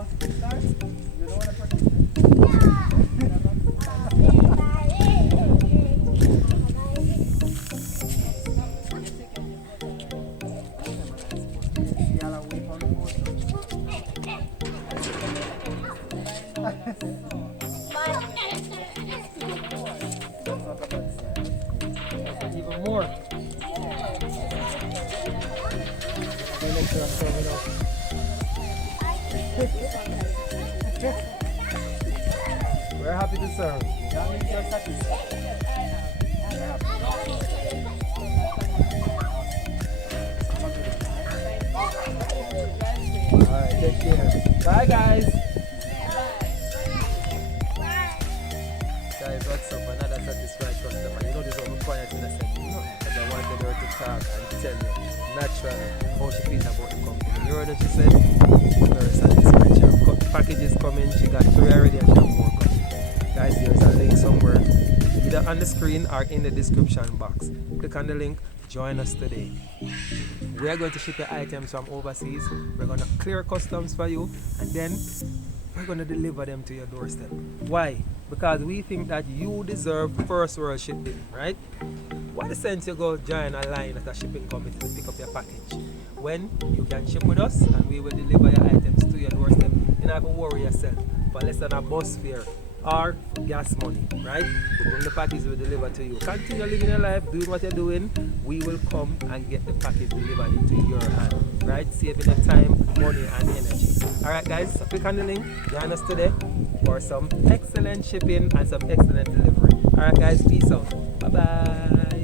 want to start? You don't want to participate? Y'all are waiting for the even more. We're happy to serve. That means you're satisfied. We're happy. Alright, take care. Bye guys. Guys, what's up? Another satisfied customer. You know this one quiet in a second. Because I wanted her to talk and tell you naturally how she feels about the company. You heard what she said? She's very satisfied. She have packages coming, she got 3 already and she have more coming. Guys, there's a link somewhere, either on the screen or in the description box. Click on the link, join us today. We are going to ship your items from overseas. We're going to clear customs for you and then we're going to deliver them to your doorstep. Why? Because we think that you deserve first world shipping, right? What sense you go join a line at a shipping company to pick up your package when you can ship with us and we will deliver your items to your doorstep? You don't have to worry yourself for less than a bus fare or gas money, right? We bring the package, we deliver to you. Continue living your life, doing what you're doing. We will come and get the package delivered into your hand, right? Saving the time, money, and energy. Alright guys, so click on the link, join us today for some excellent shipping and some excellent delivery. Alright guys, peace out. Bye bye.